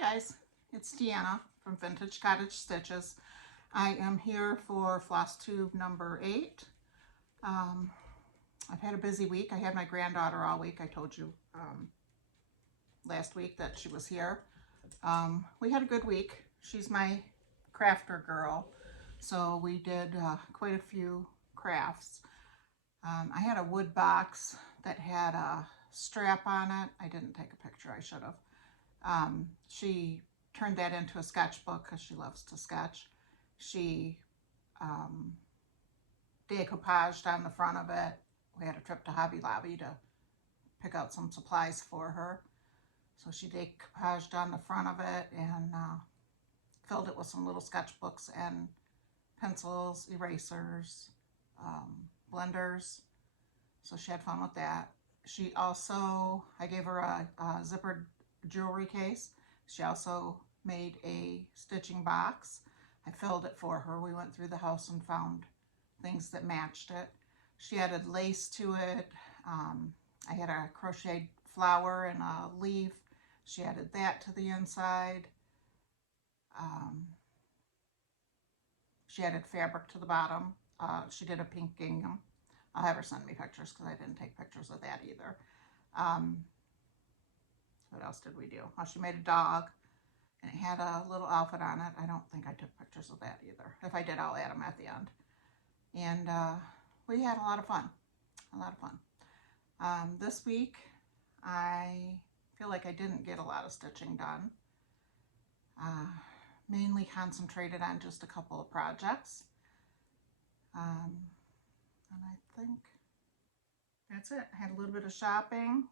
guys, it's Deanna from Vintage Cottage Stitches. I am here for FlossTube number 8. I've had a busy week. I had my granddaughter all week. I told you last week that she was here. We had a good week. She's my crafter girl, so we did quite a few crafts. I had a wood box that had a strap on it. I didn't take a picture, I should have. She turned that into a sketchbook because she loves to sketch. She decoupaged on the front of it. We had a trip to Hobby Lobby to pick out some supplies for her. So she decoupaged on the front of it and filled it with some little sketchbooks and pencils, erasers, blenders. So she had fun with that. She also, I gave her a zippered jewelry case. She also made a stitching box. I filled it for her. We went through the house and found things that matched it. She added lace to it. I had a crocheted flower and a leaf. She added that to the inside. She added fabric to the bottom. She did a pink gingham. I'll have her send me pictures because I didn't take pictures of that either. What else did we do? Oh, she made a dog and it had a little outfit on it. I don't think I took pictures of that either. If I did, I'll add them at the end. And we had a lot of fun. This week, I feel like I didn't get a lot of stitching done. Mainly concentrated on just a couple of projects. And I think that's it. I had a little bit of shopping.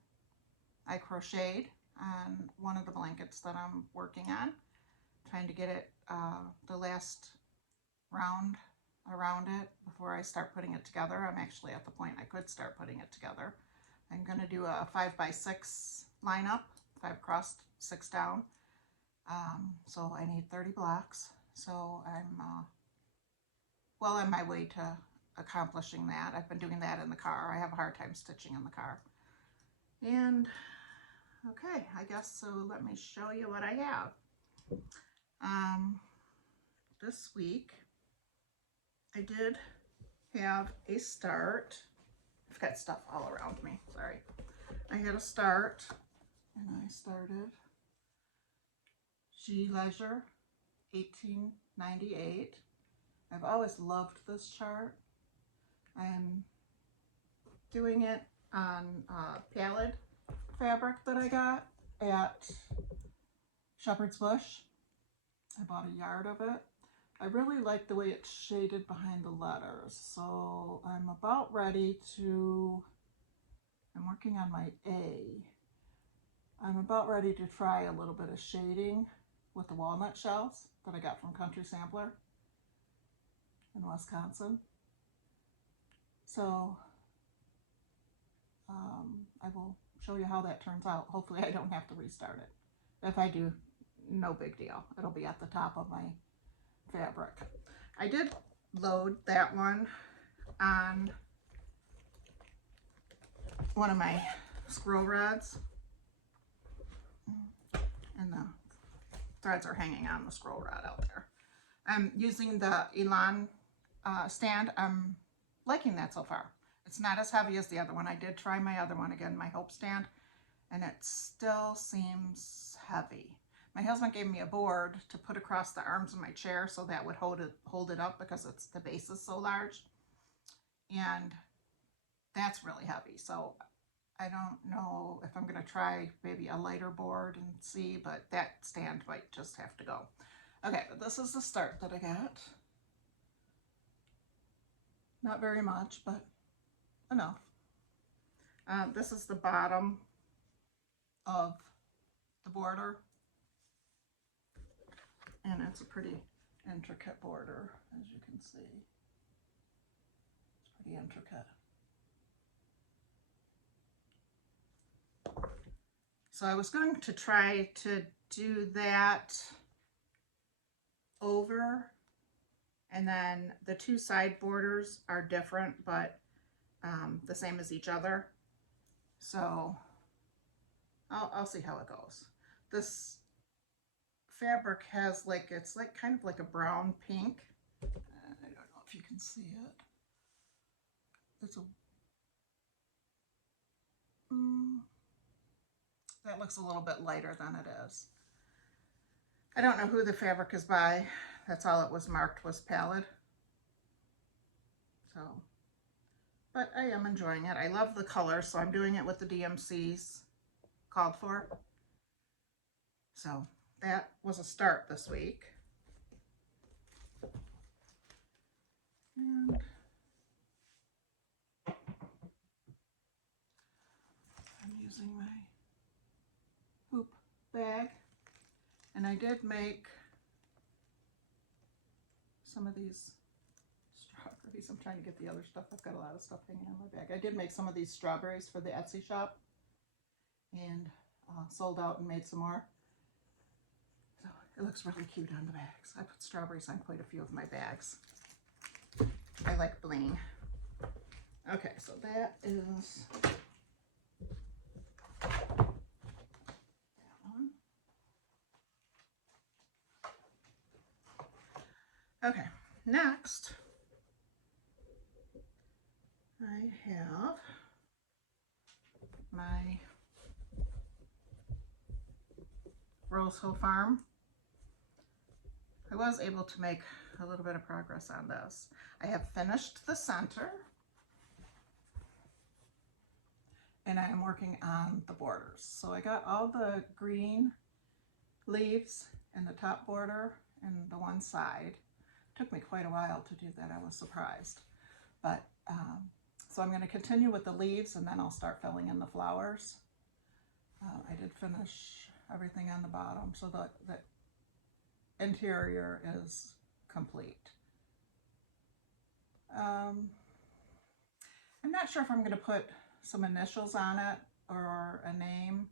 I crocheted on one of the blankets that I'm working on, trying to get it the last round around it before I start putting it together. I'm actually at the point I could start putting it together. I'm going to do a 5x6 lineup, 5 across, 6 down. So I need 30 blocks. So I'm well on my way to accomplishing that. I've been doing that in the car. I have a hard time stitching in the car. And okay, I guess so. Let me show you what I have. This week I did have a start. I've got stuff all around me, sorry. I had a start and I started G Leisure 1898. I've always loved this chart. I'm doing it on palette fabric that I got at Shepherd's Bush. I bought a yard of it. I really like the way it's shaded behind the letters, so I'm about ready to, I'm working on my A. I'm about ready to try a little bit of shading with the walnut shells that I got from Country Sampler in Wisconsin. So I will show you how that turns out. Hopefully I don't have to restart it. If I do, no big deal. It'll be at the top of my fabric. I did load that one on one of my scroll rods, and the threads are hanging on the scroll rod out there. I'm using the Elan stand. I'm liking that so far. It's not as heavy as the other one. I did try my other one again, my Hope stand, and it still seems heavy. My husband gave me a board to put across the arms of my chair so that would hold it up because the base is so large, and that's really heavy. So I don't know if I'm going to try maybe a lighter board and see, but that stand might just have to go. Okay, but this is the start that I got. Not very much, but enough. This is the bottom of the border, and it's a pretty intricate border, as you can see. It's pretty intricate. So I was going to try to do that over, and then the two side borders are different, but the same as each other. So I'll see how it goes. This fabric has like, it's like kind of like a brown pink. I don't know if you can see it. It's a, that looks a little bit lighter than it is. I don't know who the fabric is by. That's all it was marked, was Pallid. So, but I am enjoying it. I love the color, so I'm doing it with the DMCs called for. So that was a start this week. And I'm using my hoop bag, and I did make some of these strawberries. I'm trying to get the other stuff. I've got a lot of stuff hanging on my bag. I did make some of these strawberries for the Etsy shop, and sold out and made some more. So it looks really cute on the bags. I put strawberries on quite a few of my bags. I like bling. Okay, so that is that one. Okay, next I have my Rose Hill Farm. I was able to make a little bit of progress on this. I have finished the center, and I am working on the borders. So I got all the green leaves in the top border and the one side. It took me quite a while to do that. I was surprised. But so I'm going to continue with the leaves, and then I'll start filling in the flowers. I did finish everything on the bottom, so the interior is complete. I'm not sure if I'm going to put some initials on it or a name.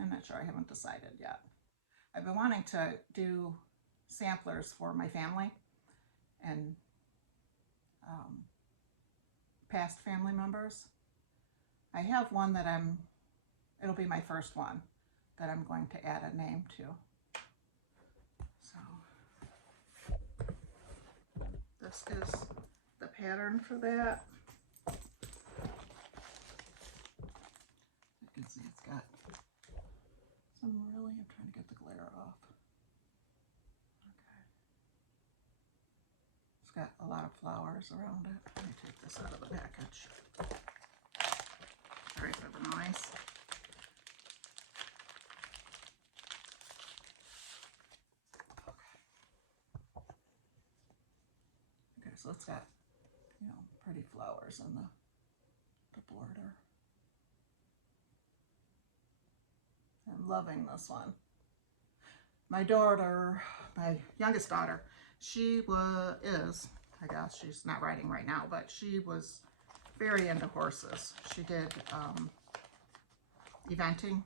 I'm not sure. I haven't decided yet. I've been wanting to do samplers for my family and past family members. I have one that it'll be my first one that I'm going to add a name to. So this is the pattern for that. You can see it's got some really, I'm trying to get the glare off. Okay. It's got a lot of flowers around it. Let me take this out of the package. Sorry for the noise. Okay, so it's got, you know, pretty flowers in the border. I'm loving this one. My daughter, my youngest daughter, she is, I guess she's not riding right now, but she was very into horses. She did eventing,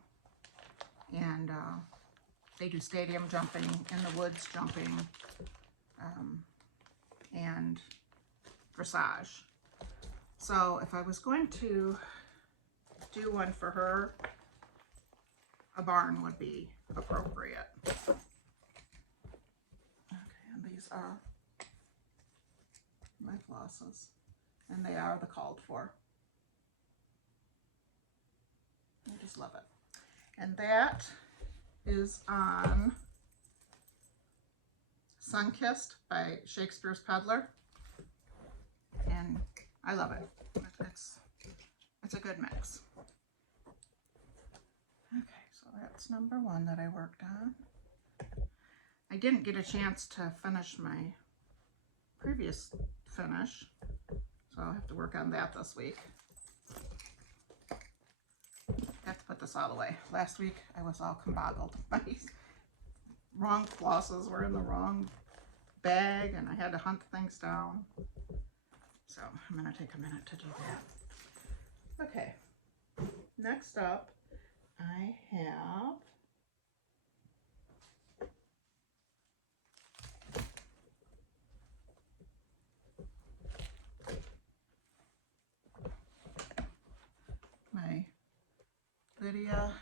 and they do stadium jumping, in the woods jumping, and dressage. So if I was going to do one for her, a barn would be appropriate. Okay, and these are my flosses, and they are the called for. I just love it. And that is on Sunkissed by Shakespeare's Peddler, and I love it. It's a good mix. Okay, so that's number one that I worked on. I didn't get a chance to finish my previous finish, so I'll have to work on that this week. I have to put this all away. Last week I was all comboggled. My wrong flosses were in the wrong bag, and I had to hunt things down. So I'm going to take a minute to do that. Okay, next up I have my Lydia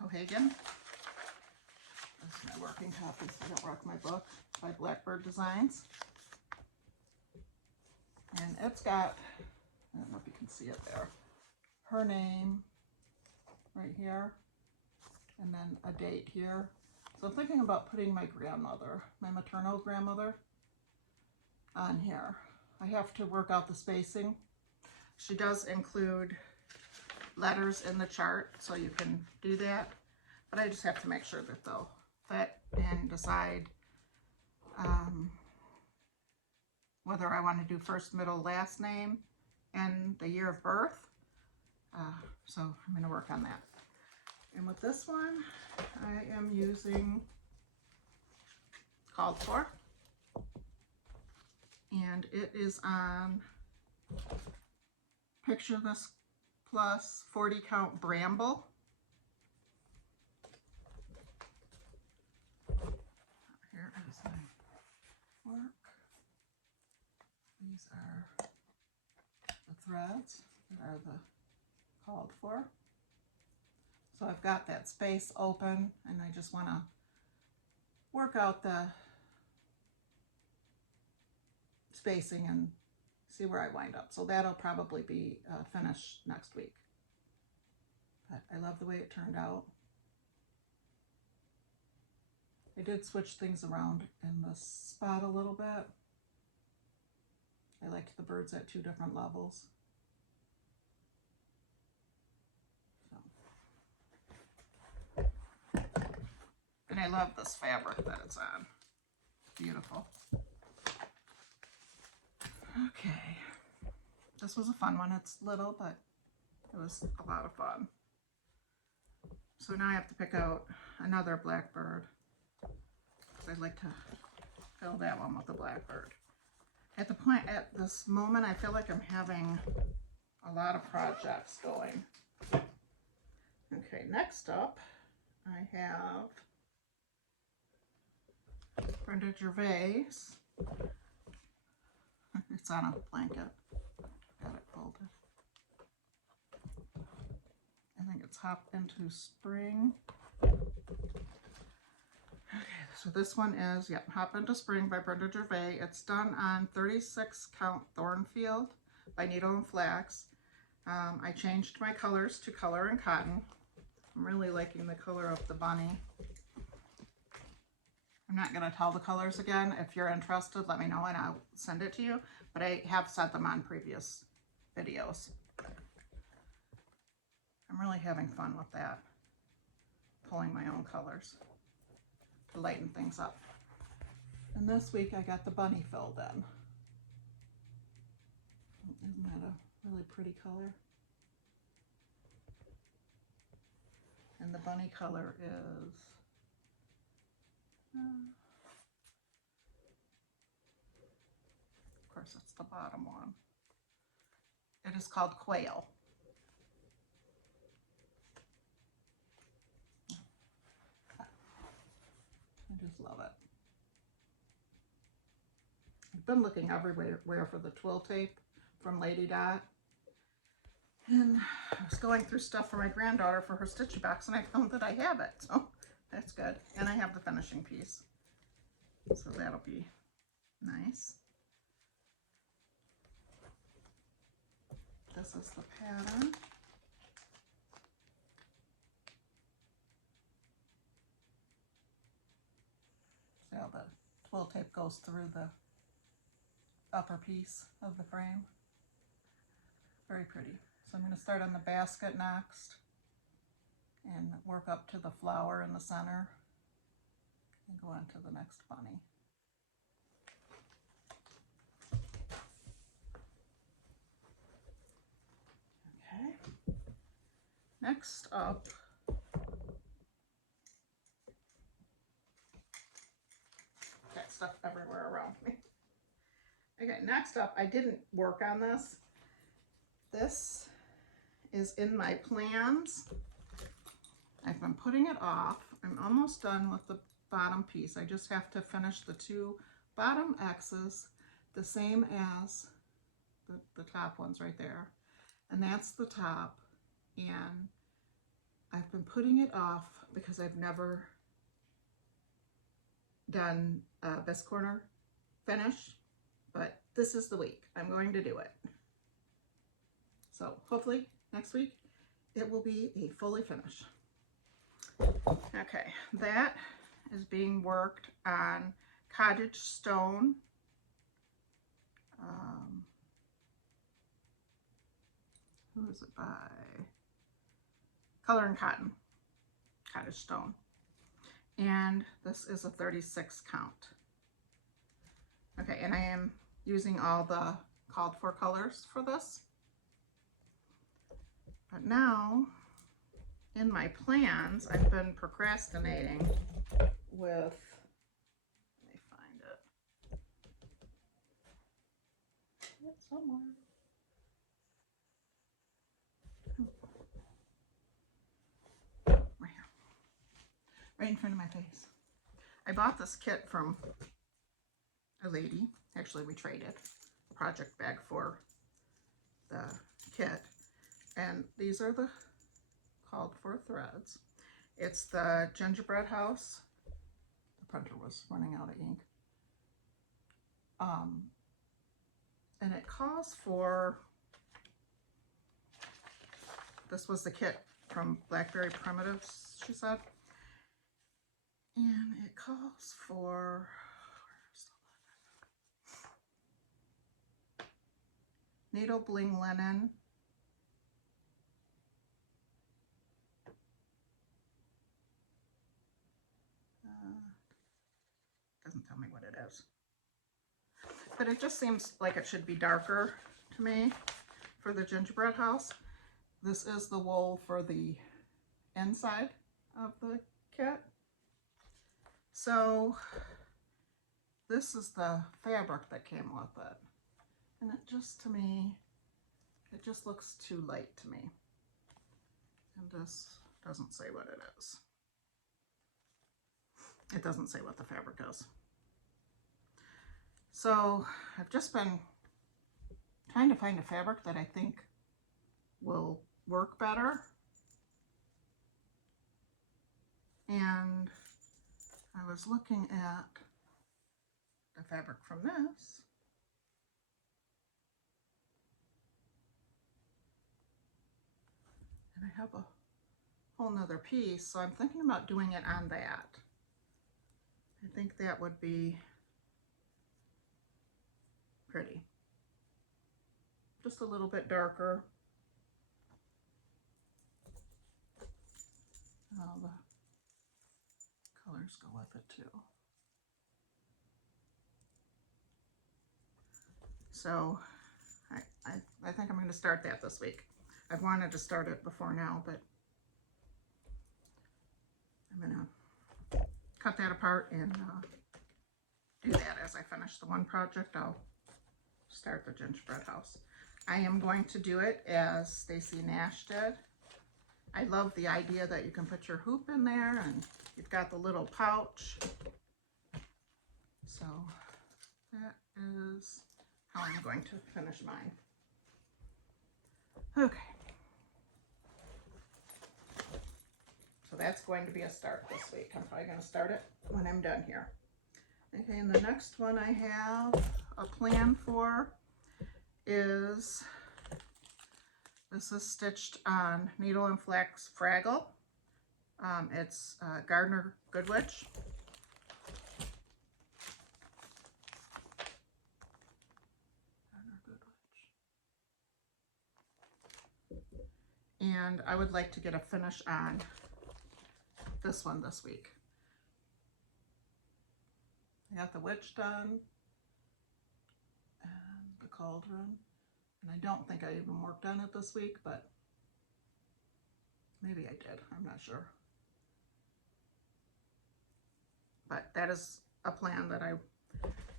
Cohagen. That's my working copy so I don't wreck my book, by Blackbird Designs. And it's got, I don't know if you can see it there, her name right here, and then a date here. So I'm thinking about putting my grandmother, my maternal grandmother, on here. I have to work out the spacing. She does include letters in the chart, so you can do that. But I just have to make sure that they'll fit and decide whether I want to do first, middle, last name, and the year of birth. So I'm going to work on that. And with this one, I am using Called For. And it is on Picture This Plus 40 Count Bramble. Here is my work. These are the threads that are the Called For. So I've got that space open and I just want to work out the spacing and see where I wind up. So that'll probably be finished next week. But I love the way it turned out. I did switch things around in the spot a little bit. I liked the birds at 2 different levels. So. And I love this fabric that it's on. Beautiful. Okay. This was a fun one. It's little, but it was a lot of fun. So now I have to pick out another blackbird, because I'd like to fill that one with a blackbird. At this moment, I feel like I'm having a lot of projects going. Okay, next up, I have Brenda Gervais. It's on a blanket. Got it folded. I think it's Hop Into Spring. Okay, so this one is, Hop Into Spring by Brenda Gervais. It's done on 36 count Thornfield by Needle and Flax. I changed my colors to Color and Cotton. I'm really liking the color of the bunny. I'm not going to tell the colors again. If you're interested, let me know and I'll send it to you. But I have said them on previous videos. I'm really having fun with that. Pulling my own colors to lighten things up. And this week I got the bunny filled in. Isn't that a really pretty color? And the bunny color is of course it's the bottom one. It is called Quail. I just love it. I've been looking everywhere for the twill tape from Lady Dot. And I was going through stuff for my granddaughter for her stitchy box and I found that I have it. So that's good. And I have the finishing piece. So that'll be nice. This is the pattern. See how the twill tape goes through the upper piece of the frame. Very pretty. So I'm going to start on the basket next and work up to the flower in the center and go on to the next bunny. Okay. Next up, got stuff everywhere around me. Okay, next up, I didn't work on this. This is in my plans. I've been putting it off. I'm almost done with the bottom piece. I just have to finish the 2 bottom X's the same as the top ones right there. And that's the top. And I've been putting it off because I've never done a best corner finish, but this is the week. I'm going to do it. So hopefully next week it will be a fully finished. Okay, that is being worked on cottage stone. Who is it by? Color and Cotton, cottage stone. And this is a 36 count. Okay, and I am using all the called for colors for this. But now, in my plans, I've been procrastinating with, let me find it. It's somewhere. Right here. Right in front of my face. I bought this kit from a lady. Actually, we traded a project bag for the kit. And these are the called for threads. It's the gingerbread house. The printer was running out of ink. And it calls for, this was the kit from Blackberry Primitives, she said. And it calls for, needle bling linen, doesn't tell me what it is, but it just seems like it should be darker to me for the gingerbread house. This is the wool for the inside of the kit. So this is the fabric that came with it. And it just, to me, it just looks too light to me. And this doesn't say what it is. It doesn't say what the fabric is. So I've just been trying to find a fabric that I think will work better. And I was looking at the fabric from this. And I have a whole nother piece, so I'm thinking about doing it on that. I think that would be pretty. Just a little bit darker. All the colors go with it too. So I think I'm going to start that this week. I've wanted to start it before now, but I'm going to cut that apart and do that as I finish the one project. I'll start the gingerbread house. I am going to do it as Stacy Nash did. I love the idea that you can put your hoop in there and you've got the little pouch. So that is how I'm going to finish mine. Okay. So that's going to be a start this week. I'm probably going to start it when I'm done here. Okay, and the next one I have a plan for is, this is stitched on Needle and Flax Fraggle. It's Gardner Goodwitch. And I would like to get a finish on this one this week. I got the witch done and the cauldron, and I don't think I even worked on it this week, but maybe I did, I'm not sure. But that is a plan that I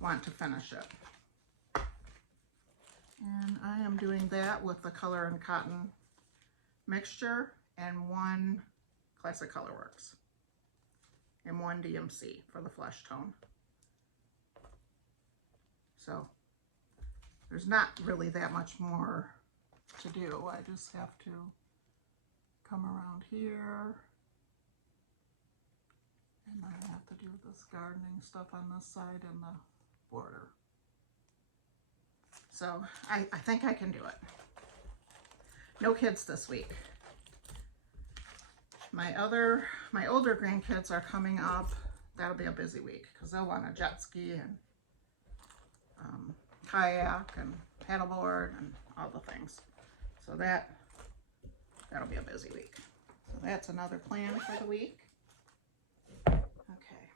want to finish it. And I am doing that with the Color and Cotton mixture and one Classic Colorworks and one DMC for the flesh tone. So there's not really that much more to do. I just have to come around here. And then I have to do this gardening stuff on this side and the border. So I think I can do it. No kids this week. My older grandkids are coming up. That'll be a busy week because they'll want a jet ski and kayak and paddleboard and all the things. So that'll be a busy week. So that's another plan for the week. Okay.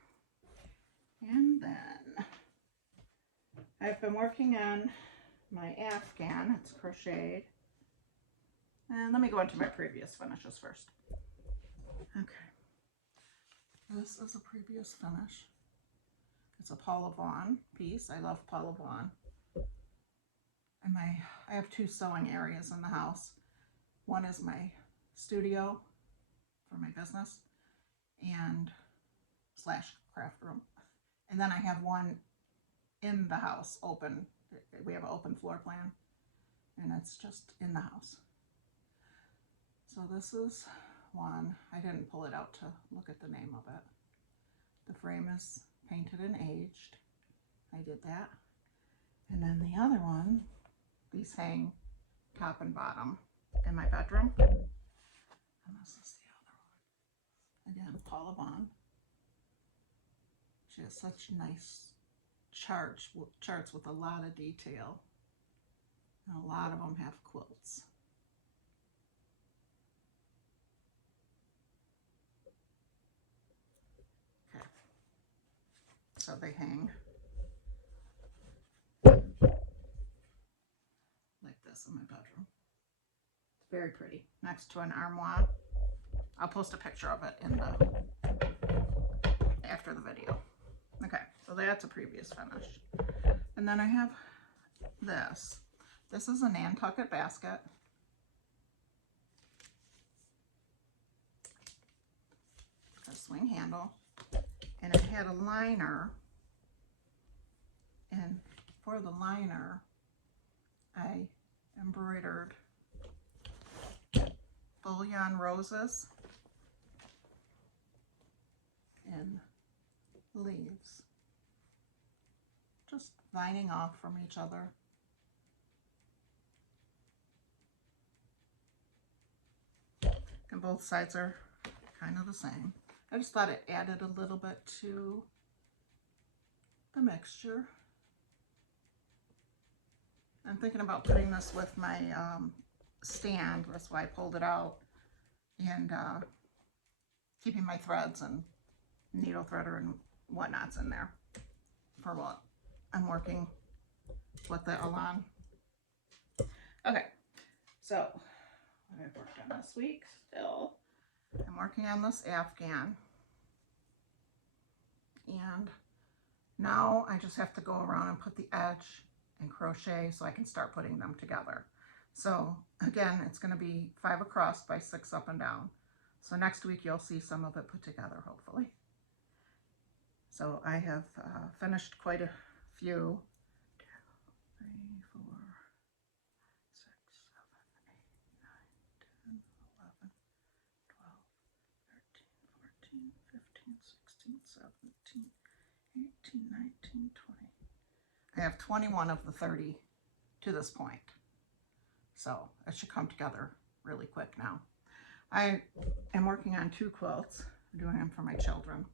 And then I've been working on my Afghan. It's crocheted. And let me go into my previous finishes first. Okay. This is a previous finish. It's a Paula Vaughn piece. I love Paula Vaughn. And I have two sewing areas in the house. One is my studio for my business and / craft room. And then I have one in the house open. We have an open floor plan and it's just in the house. So this is one. I didn't pull it out to look at the name of it. The frame is painted and aged. I did that. And then the other one, these hang top and bottom in my bedroom. And this is the other one. Again, Paula Vaughn. She has such nice charts with a lot of detail. And a lot of them have quilts. Okay. So they hang like this in my bedroom. It's very pretty. Next to an armoire. I'll post a picture of it in after the video. Okay, so that's a previous finish. And then I have this. This is a Nantucket basket. A swing handle. And it had a liner. And for the liner, I embroidered bullion roses and leaves, just lining off from each other. And both sides are kind of the same. I just thought it added a little bit to the mixture. I'm thinking about putting this with my stand. That's why I pulled it out, and keeping my threads and needle threader and whatnots in there for what I'm working with the Elan. Okay, so what I've worked on this week still, I'm working on this Afghan, and now I just have to go around and put the edge and crochet so I can start putting them together. So again, it's going to be 5 across by 6 up and down. So next week you'll see some of it put together, hopefully. So I have finished quite a few. 2, 3, 4, 6, 7, 8, 9, 10, 11, 12, 13, 14, 15, 16, 17, 18, 19, 20. I have 21 of the 30 to this point. So it should come together really quick now. I am working on 2 quilts. I'm doing them for my children.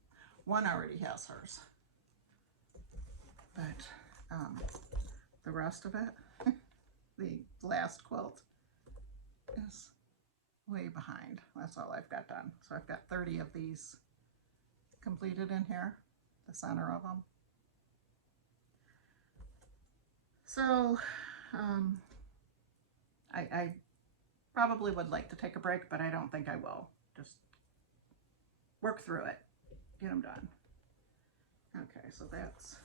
One already has hers. But the rest of it, the last quilt, is way behind. That's all I've got done. So I've got 30 of these completed in here, the center of them. So I probably would like to take a break, but I don't think I will. Just work through it, get them done. Okay, so that's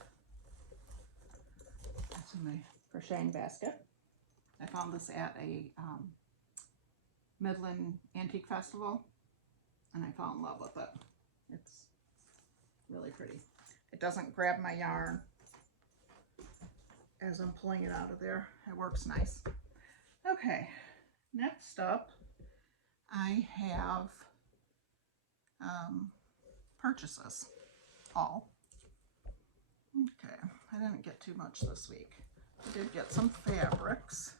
in my crocheting basket. I found this at a Midland Antique Festival, and I fell in love with it. It's really pretty. It doesn't grab my yarn as I'm pulling it out of there. It works nice. Okay, next up, I have purchases all. Okay, I didn't get too much this week. I did get some fabrics.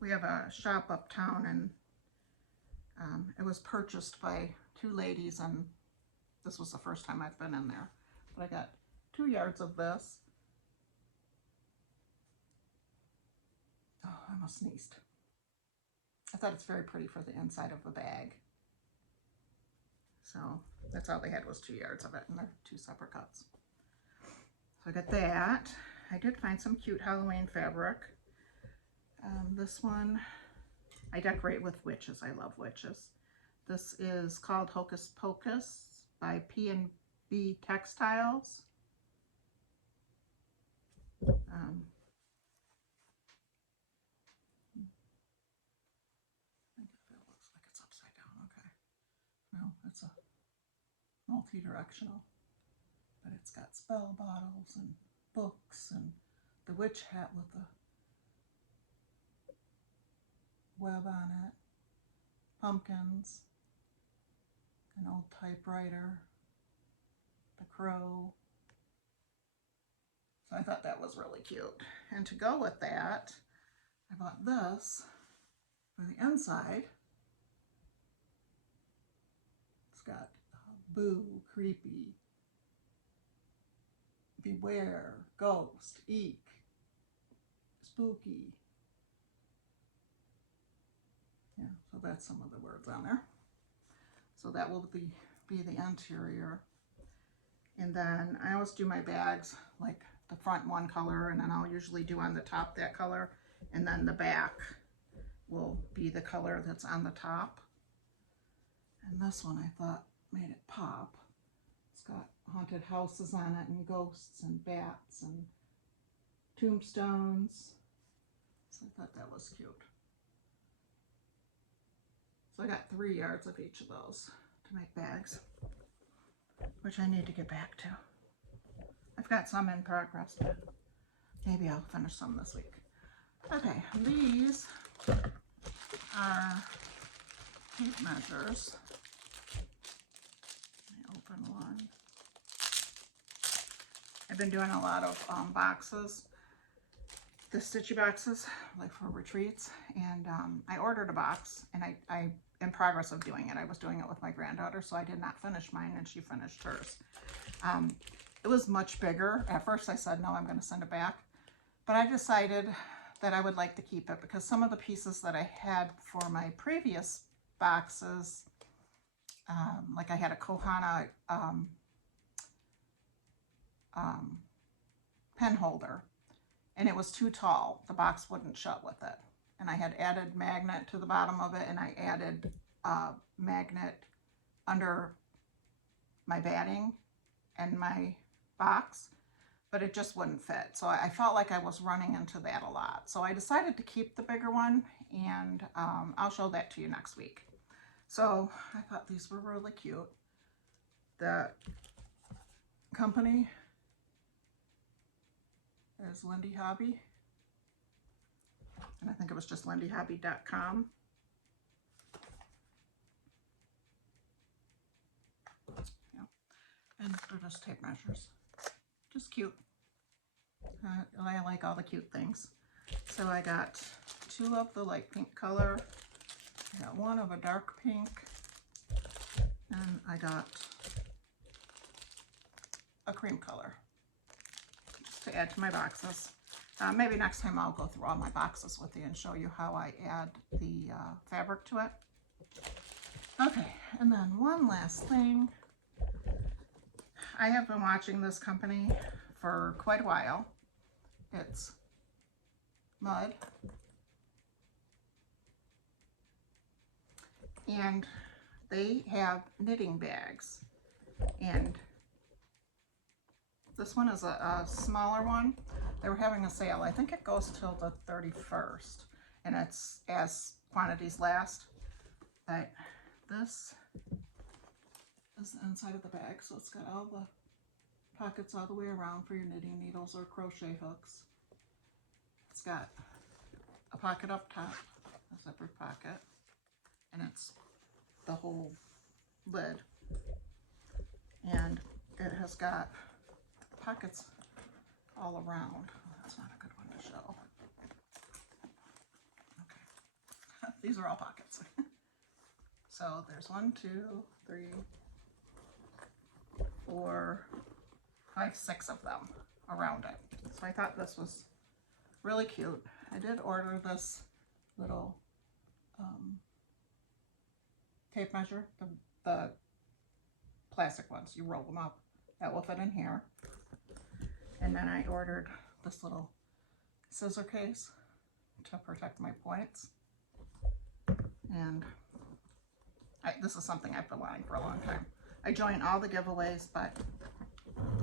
We have a shop uptown, and it was purchased by two ladies, and this was the first time I've been in there. But I got 2 yards of this. Oh, I almost sneezed. I thought it's very pretty for the inside of the bag. So that's all they had, was 2 yards of it, and they're 2 separate cuts. So I got that. I did find some cute Halloween fabric. This one, I decorate with witches. I love witches. This is called Hocus Pocus by P&B Textiles. I think that looks like it's upside down. Okay. No, it's a multi-directional, but it's got spell bottles and books and the witch hat with the web on it, pumpkins, an old typewriter, the crow. So I thought that was really cute. And to go with that, I bought this for the inside. It's got boo, creepy, beware, ghost, eek, spooky. Yeah, so that's some of the words on there. So that will be the interior. And then I always do my bags like the front one color, and then I'll usually do on the top that color, and then the back will be the color that's on the top. And this one I thought made it pop. It's got haunted houses on it, and ghosts and bats and tombstones. So I thought that was cute. So I got 3 yards of each of those to make bags, which I need to get back to. I've got some in progress, but maybe I'll finish some this week. Okay, these are tape measures. Let me open one. I've been doing a lot of boxes, the stitchy boxes, like for retreats, and I ordered a box, and I in progress of doing it. I was doing it with my granddaughter, so I did not finish mine, and she finished hers. It was much bigger. At first I said, no, I'm going to send it back, but I decided that I would like to keep it because some of the pieces that I had for my previous boxes, like I had a Kohana pen holder, and it was too tall. The box wouldn't shut with it. And I had added magnet to the bottom of it, and I added magnet under my batting and my box, but it just wouldn't fit. So I felt like I was running into that a lot. So I decided to keep the bigger one, and I'll show that to you next week. So I thought these were really cute. The company is Lindy Hobby, and I think it was just lindyhobby.com. Yeah, and they're just tape measures. Just cute. I like all the cute things. So I got 2 of the light pink color. I got 1 of a dark pink, and I got a cream color just to add to my boxes. Maybe next time I'll go through all my boxes with you and show you how I add the fabric to it. Okay, and then one last thing. I have been watching this company for quite a while. It's Mud. And they have knitting bags. And this one is a smaller one. They were having a sale. I think it goes till the 31st. And it's as quantities last. But this is the inside of the bag. So it's got all the pockets all the way around for your knitting needles or crochet hooks. It's got a pocket up top, a zippered pocket, and it's the whole lid, and it has got pockets all around. Oh, that's not a good one to show. Okay. These are all pockets. So there's 1, 2, 3, 4, 5, 6 of them around it. So I thought this was really cute. I did order this little tape measure, the plastic ones. You roll them up. That will fit in here. And then I ordered this little scissor case to protect my points. And this is something I've been wanting for a long time. I joined all the giveaways, but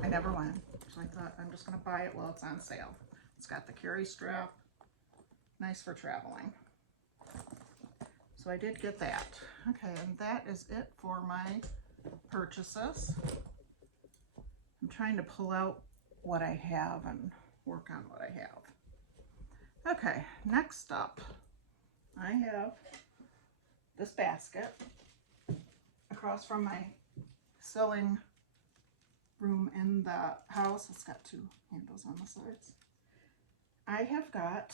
I never won. So I thought I'm just going to buy it while it's on sale. It's got the carry strap. Nice for traveling. So I did get that. Okay, and that is it for my purchases. I'm trying to pull out what I have and work on what I have. Okay, next up, I have this basket across from my sewing room in the house. It's got 2 handles on the sides. I have got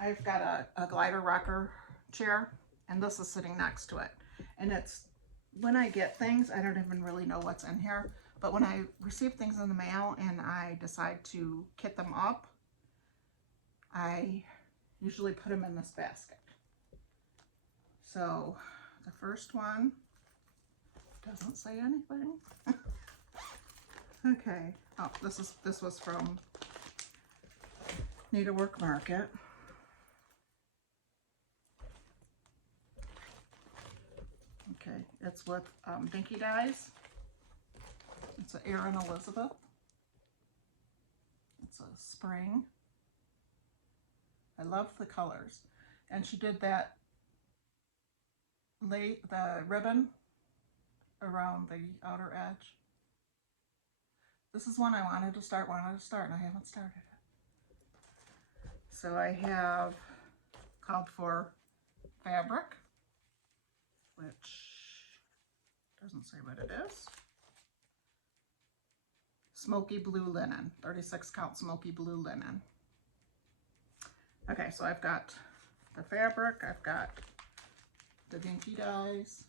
I've got a glider rocker chair, and this is sitting next to it. And it's, when I get things, I don't even really know what's in here, but when I receive things in the mail and I decide to kit them up, I usually put them in this basket. So the first one doesn't say anything. Okay. Oh, this was from Needlework Market. Okay, it's with Dinky Dyes. It's an Erin Elizabeth. It's a spring. I love the colors. And she did that the ribbon around the outer edge. This is one I wanted to start, and I haven't started it. So I have called for fabric, which doesn't say what it is. Smoky blue linen, 36 count smoky blue linen. Okay, so I've got the fabric, I've got the Dinky Dyes.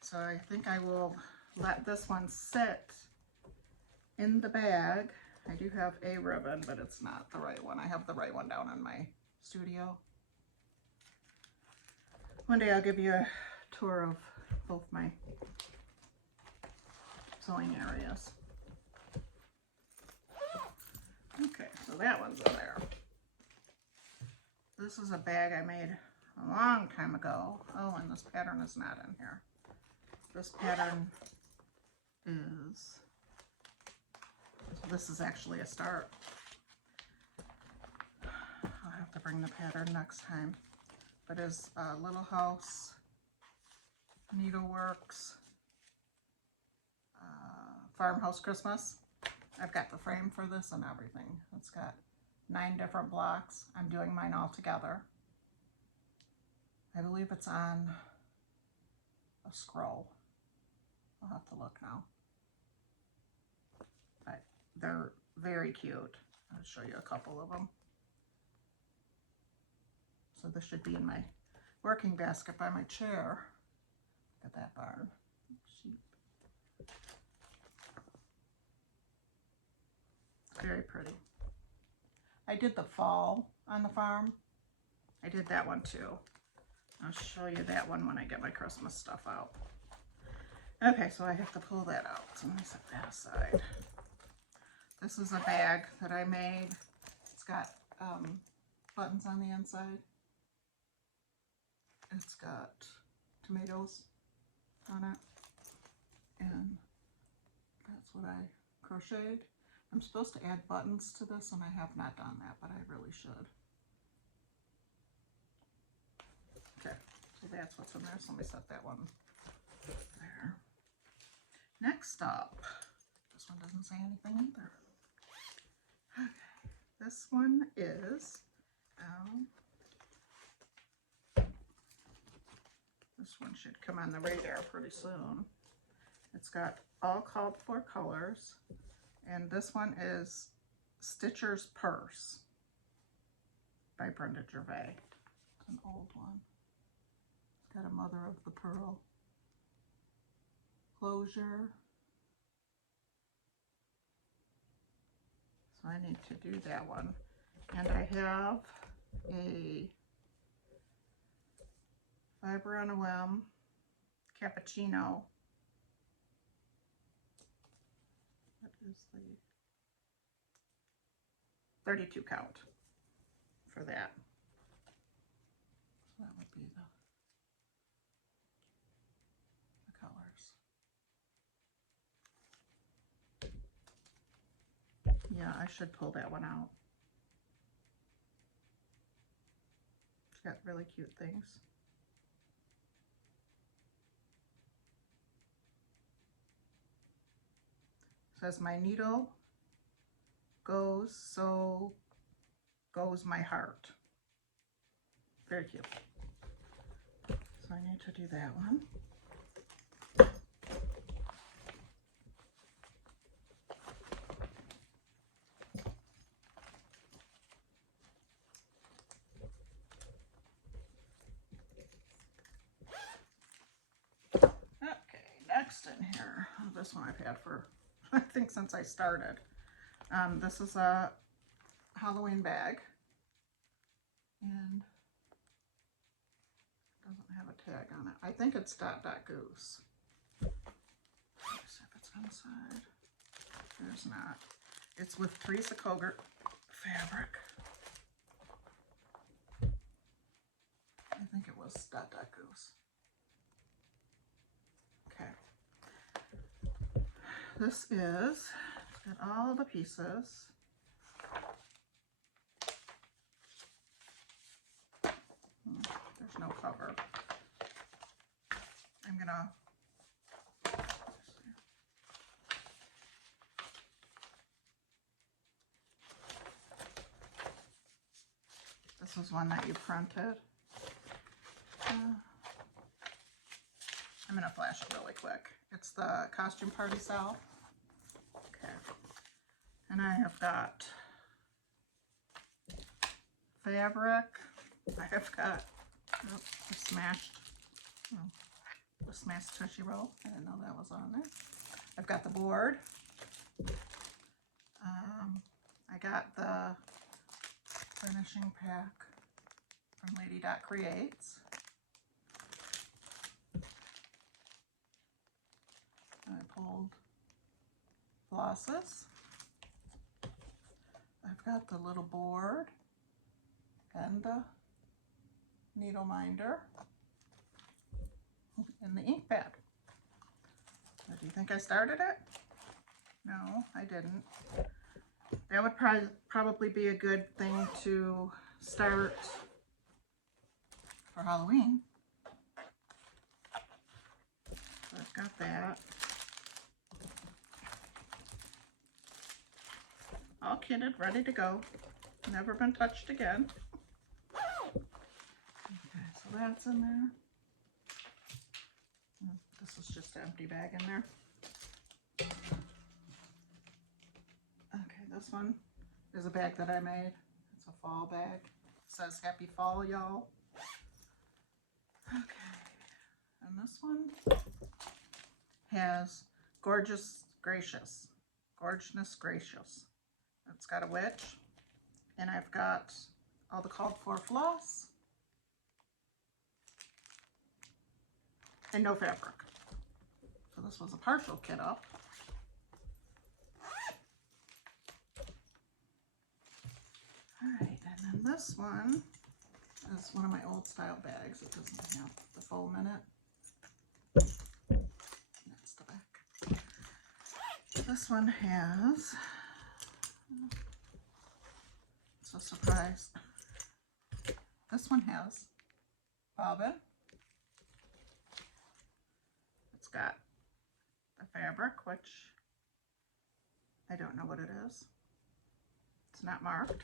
So I think I will let this one sit in the bag. I do have a ribbon, but it's not the right one. I have the right one down in my studio. One day I'll give you a tour of both my sewing areas. Okay, so that one's in there. This is a bag I made a long time ago. Oh, and this pattern is not in here. This pattern is, this is actually a start. I'll have to bring the pattern next time. But it's Little House Needleworks Farmhouse Christmas. I've got the frame for this and everything. It's got 9 different blocks. I'm doing mine all together. I believe it's on a scroll. I'll have to look now. But they're very cute. I'll show you a couple of them. So this should be in my working basket by my chair. Look at that barn. Sheep. Very pretty. I did the fall on the farm. I did that one too. I'll show you that one when I get my Christmas stuff out. Okay, so I have to pull that out. So let me set that aside. This is a bag that I made. It's got buttons on the inside. It's got tomatoes on it. And that's what I crocheted. I'm supposed to add buttons to this, and I have not done that, but I really should. Okay, so that's what's in there. So let me set that one there. Next up, this one doesn't say anything either. This one is, this one should come on the radar pretty soon. It's got all called for colors, and this one is Stitcher's Purse by Brenda Gervais. It's an old one. It's got a mother of the pearl closure. So I need to do that one. And I have a Fiber on a Whim cappuccino. What is the 32 count for that? So that would be the colors. Yeah, I should pull that one out. It's got really cute things. It says, my needle goes, so goes my heart. Very cute. So I need to do that one. Next in here, this one I've had for, I think, since I started. This is a Halloween bag, and it doesn't have a tag on it. I think it's Goose. Let's see if it's inside. There's not. It's with Teresa Koger fabric. I think it was Goose. Okay. This is, it's got all the pieces. There's no cover. I'm gonna, this was one that you printed. I'm gonna flash it really quick. It's the Costume Party Cell. Okay. And I have got fabric. I have got the smashed Tushy Roll. I didn't know that was on there. I've got the board. I got the finishing pack from Lady Creates. I pulled flosses. I've got the little board and the needle minder and the ink pad. So do you think I started it? No, I didn't. That would probably be a good thing to start for Halloween. So I've got that. All kitted, ready to go. Never been touched again. Okay, so that's in there. This is just an empty bag in there. Okay, this one is a bag that I made. It's a fall bag. It says Happy Fall, y'all. Okay, and this one has Gorgeousness Gracious. It's got a witch, and I've got all the called for floss and no fabric. So this was a partial kit up. All right, and then this one is one of my old style bags. It doesn't have the foam in it. That's the back. This one has, it's a surprise. This one has bobbin. It's got the fabric, which I don't know what it is. It's not marked.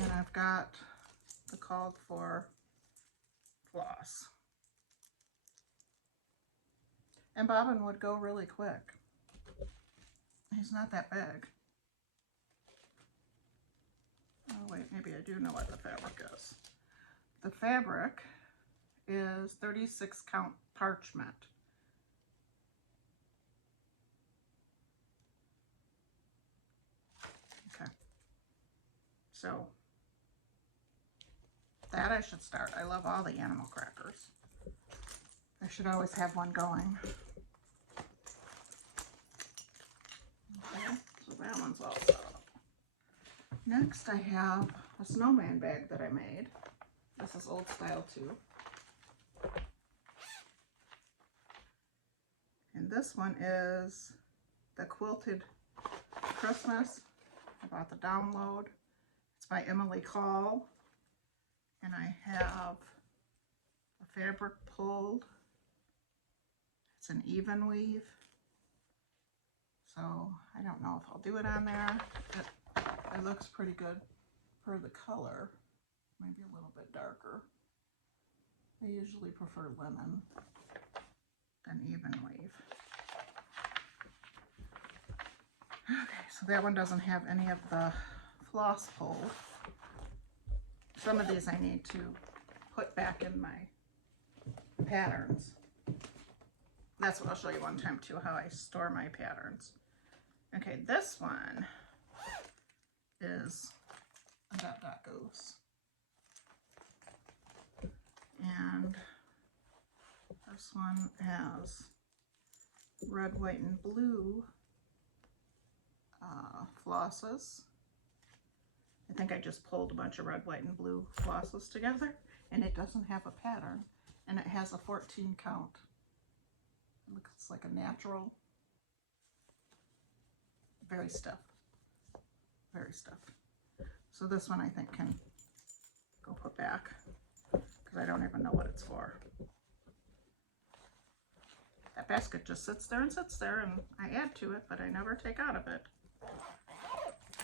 And I've got the called for floss. And bobbin would go really quick. He's not that big. Oh wait, maybe I do know what the fabric is. The fabric is 36 count parchment. Okay. So that I should start. I love all the animal crackers. I should always have one going. Okay, so that one's all set up. Next I have a snowman bag that I made. This is old style too. And this one is the Quilted Christmas. I bought the download. It's by Emily Call. And I have a fabric pulled. It's an even weave. So I don't know if I'll do it on there. It looks pretty good for the color. Maybe a little bit darker. I usually prefer linen than even weave. Okay, so that one doesn't have any of the floss pulled. Some of these I need to put back in my patterns. That's what I'll show you one time too, how I store my patterns. Okay, this one is a dot goose. And this one has red, white, and blue flosses. I think I just pulled a bunch of red, white, and blue flosses together, and it doesn't have a pattern, and it has a 14 count. It looks like a natural, very stiff, very stiff. So this one I think can go put back, because I don't even know what it's for. That basket just sits there and sits there, and I add to it, but I never take out of it.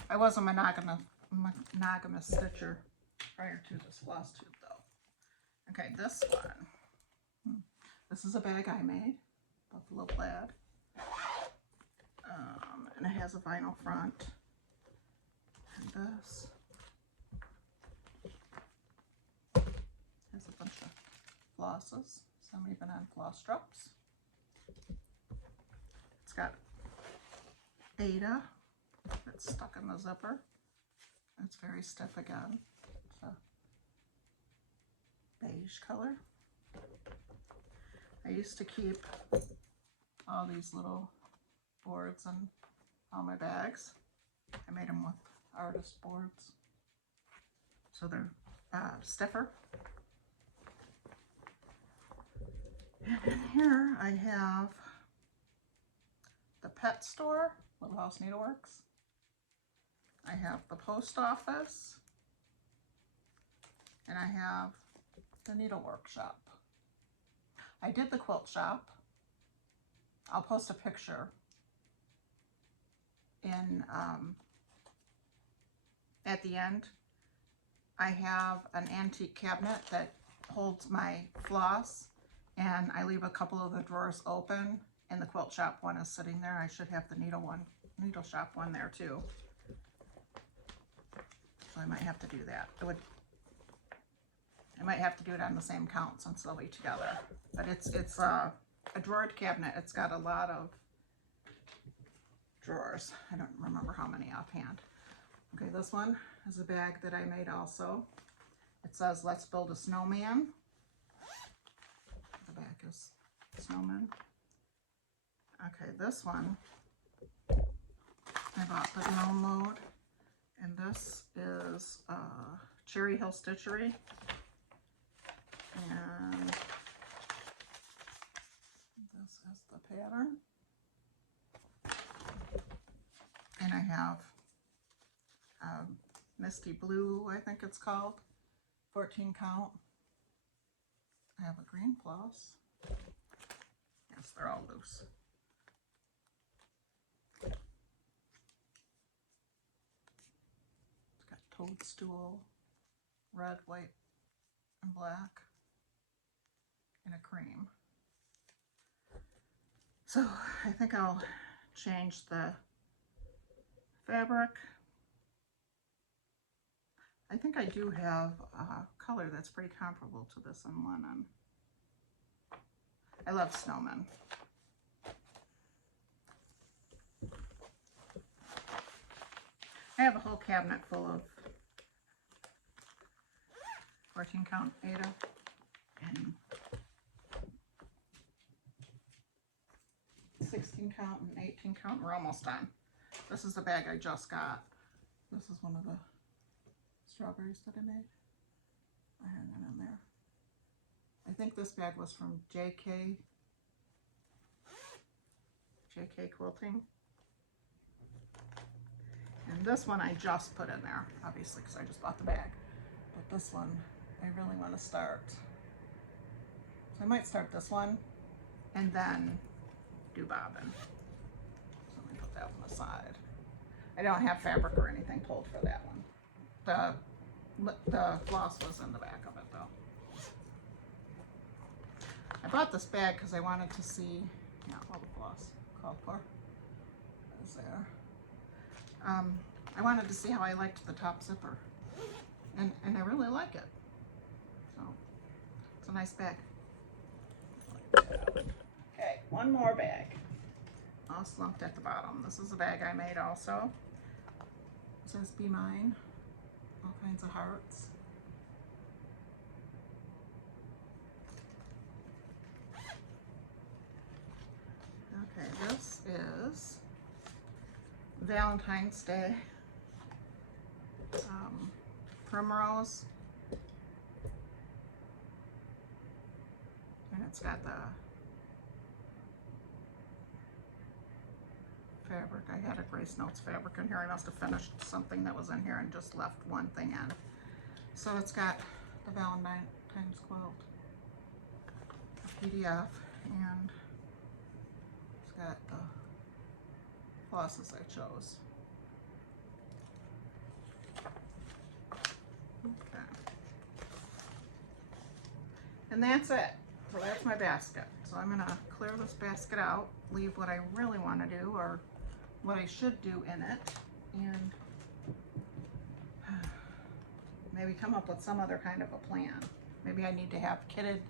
I was a monogamous stitcher prior to this FlossTube though. Okay, this one. This is a bag I made, buffalo plaid. And it has a vinyl front. And this has a bunch of flosses, some even on floss straps. It's got Ada that's stuck in the zipper. It's very stiff again. It's a beige color. I used to keep all these little boards in all my bags. I made them with artist boards, so they're stiffer. And in here I have the pet store, Little House Needleworks. I have the post office, and I have the needle workshop. I did the quilt shop. I'll post a picture in at the end. I have an antique cabinet that holds my floss, and I leave a couple of the drawers open, and the quilt shop one is sitting there. I should have the needle shop one there too. So I might have to do that. I might have to do it on the same count since they'll be together. But it's a drawered cabinet. It's got a lot of drawers. I don't remember how many offhand. Okay, this one is a bag that I made also. It says, "Let's build a snowman." The back is snowman. Okay, this one, I bought the download, and this is Cherry Hill Stitchery. And this is the pattern. And I have Misty Blue, I think it's called, 14 count. I have a green floss. Yes, they're all loose. toadstool, red, white, and black, and a cream. So I think I'll change the fabric. I think I do have a color that's pretty comparable to this in linen. I love snowmen. I have a whole cabinet full of 14 count Ada and 16 count and 18 count. We're almost done. This is the bag I just got. This is one of the strawberries that I made. I hang it in there. I think this bag was from JK Quilting. And this one I just put in there, obviously, because I just bought the bag. But this one, I really want to start. So I might start this one and then do bobbin. So let me put that one aside. I don't have fabric or anything pulled for that one. The floss was in the back of it though. I bought this bag because I wanted to see, yeah, all the floss called for is there. I wanted to see how I liked the top zipper, and I really like it. So it's a nice bag. Okay, one more bag. All slumped at the bottom. This is a bag I made also. It says "Be Mine." All kinds of hearts. Okay, this is Valentine's Day primrose, and it's got the fabric. I had a Grace Notes fabric in here. I must have finished something that was in here and just left one thing in. So it's got the Valentine's quilt, a PDF, and it's got the flosses I chose. Okay. And that's it. So that's my basket. So I'm gonna clear this basket out, leave what I really want to do or what I should do in it, and maybe come up with some other kind of a plan. Maybe I need to have kitted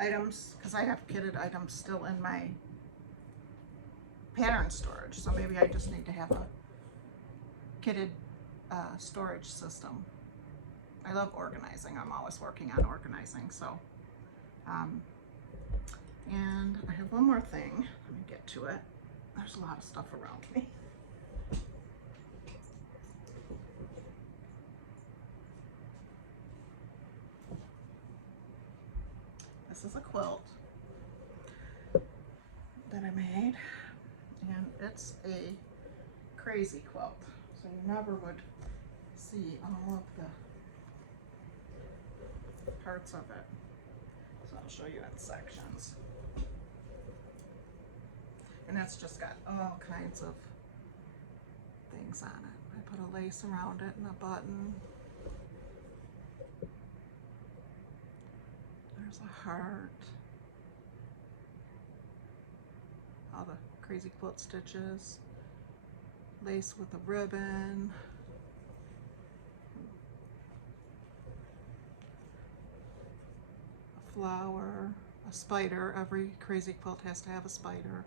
items, because I have kitted items still in my pattern storage, so maybe I just need to have a kitted storage system. I love organizing. I'm always working on organizing. So and I have one more thing. Let me get to it. There's a lot of stuff around me. This is a quilt that I made, and it's a crazy quilt, so you never would see all of the parts of it. So I'll show you in sections. And it's just got all kinds of things on it. I put a lace around it and a button. There's a heart. All the crazy quilt stitches. Lace with a ribbon. A flower. A spider. Every crazy quilt has to have a spider.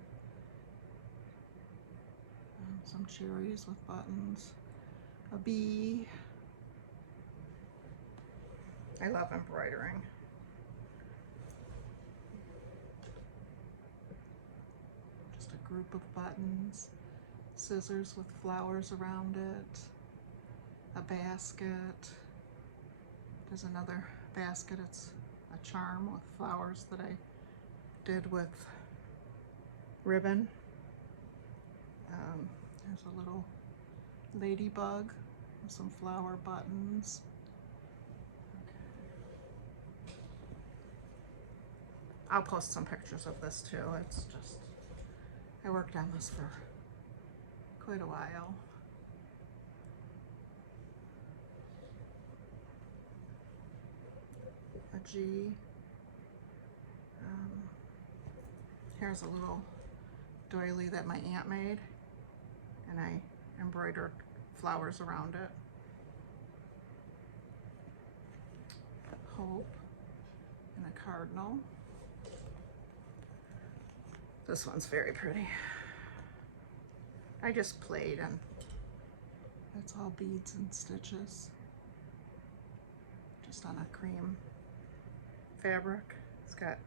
Some cherries with buttons. A bee. I love embroidering. Just a group of buttons. Scissors with flowers around it. A basket. There's another basket. It's a charm with flowers that I did with ribbon. There's a little ladybug with some flower buttons. Okay. I'll post some pictures of this too. It's just, I worked on this for quite a while. G. Here's a little doily that my aunt made, and I embroidered flowers around it. Hope and a cardinal. This one's very pretty. I just played, and it's all beads and stitches, just on a cream fabric. It's got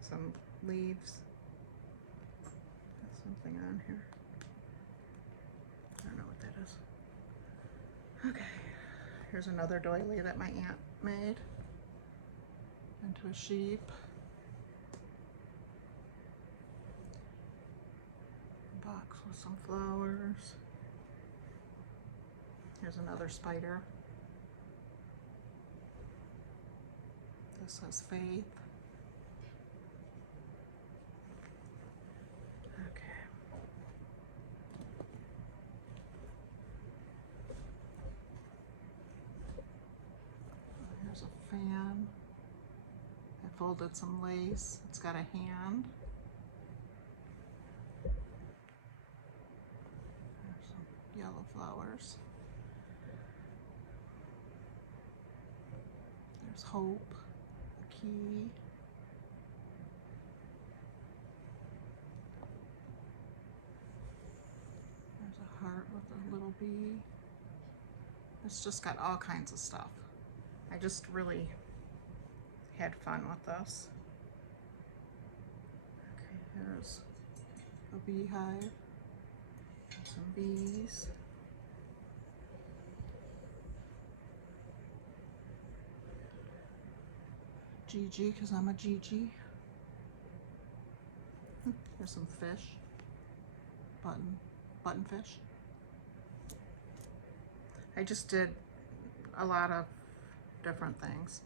some leaves. Got something on here. I don't know what that is. Okay, here's another doily that my aunt made into a sheep. A box with some flowers. Here's another spider. This says faith. Okay. Here's a fan. I folded some lace. It's got a hand. There's some yellow flowers. There's hope, a key. There's a heart with a little bee. It's just got all kinds of stuff. I just really had fun with this. Okay, here's a beehive, some bees. Gigi, because I'm a Gigi. There's some fish, button fish. I just did a lot of different things.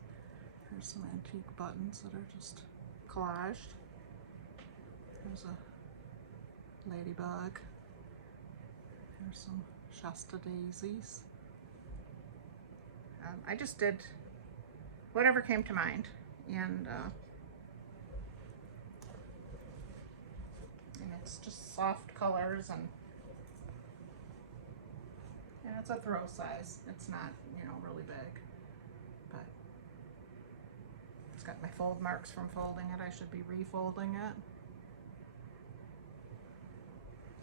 There's some antique buttons that are just collaged. There's a ladybug. There's some Shasta daisies. I just did whatever came to mind, and it's just soft colors, and it's a throw size. It's not, you know, really big, but it's got my fold marks from folding it. I should be refolding it.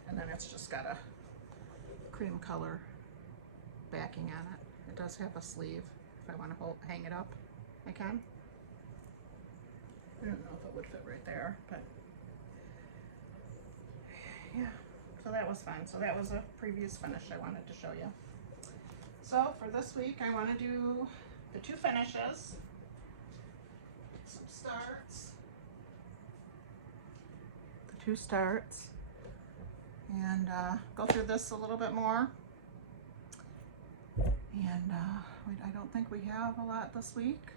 And then it's just got a cream color backing on it. It does have a sleeve. If I want to hang it up, I can. I don't know if it would fit right there, but yeah. So that was fun. So that was a previous finish I wanted to show you. So for this week, I want to do the two finishes, some starts, the two starts, and go through this a little bit more. And I don't think we have a lot this week.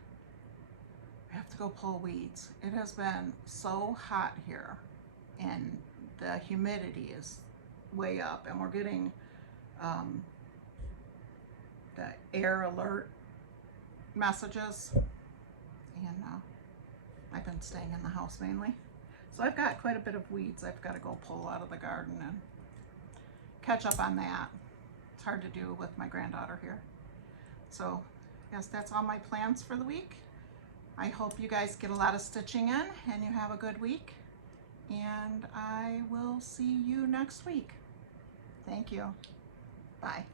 I have to go pull weeds. It has been so hot here, and the humidity is way up, and we're getting the air alert messages, and I've been staying in the house mainly. So I've got quite a bit of weeds I've got to go pull out of the garden and catch up on that. It's hard to do with my granddaughter here. So yes, that's all my plans for the week. I hope you guys get a lot of stitching in and you have a good week. And I will see you next week. Thank you. Bye.